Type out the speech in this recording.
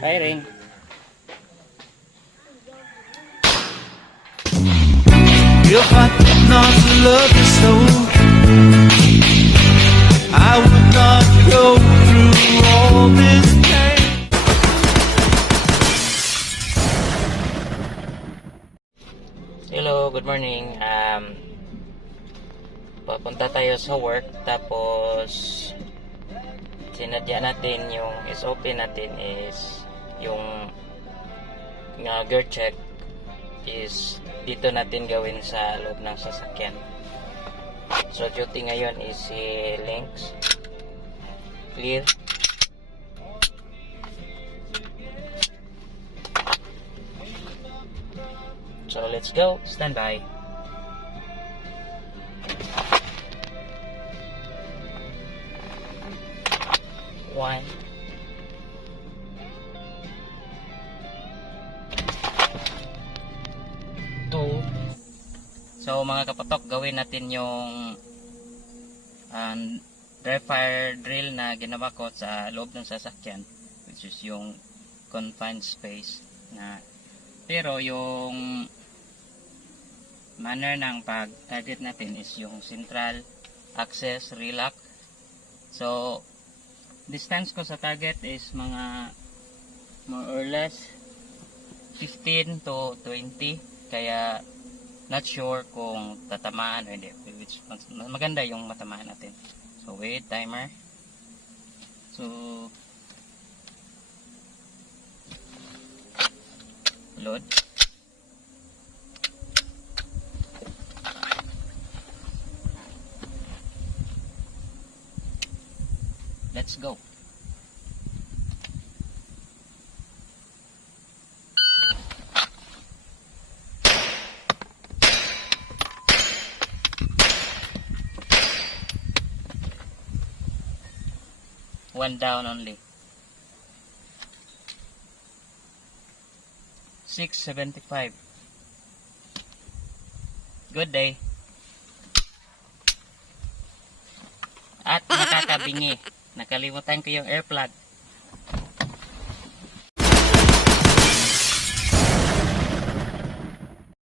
Firing. If I did not love you so, I would not go through all this pain. Hello, good morning. Papunta tayo sa work, tapos sinadya natin yung SOP natin is yung gear check is dito natin gawin sa loob ng sasakyan. So duty ngayon is si Links. Clear. So let's go. Stand by. One. Two. So mga kapatok, gawin natin yung dry fire drill na ginawa ko sa loob ng sasakyan, which is yung confined space na, pero yung manner ng pag-target natin is yung central access relax. So distance ko sa target is mga more or less 15 to 20, kaya not sure kung tatamaan o hindi, which maganda yung matamaan natin. So wait, timer. So load. Let's go. One down only. 675. Good day. At nakakabingi. Nakalimutan ko yung air plug.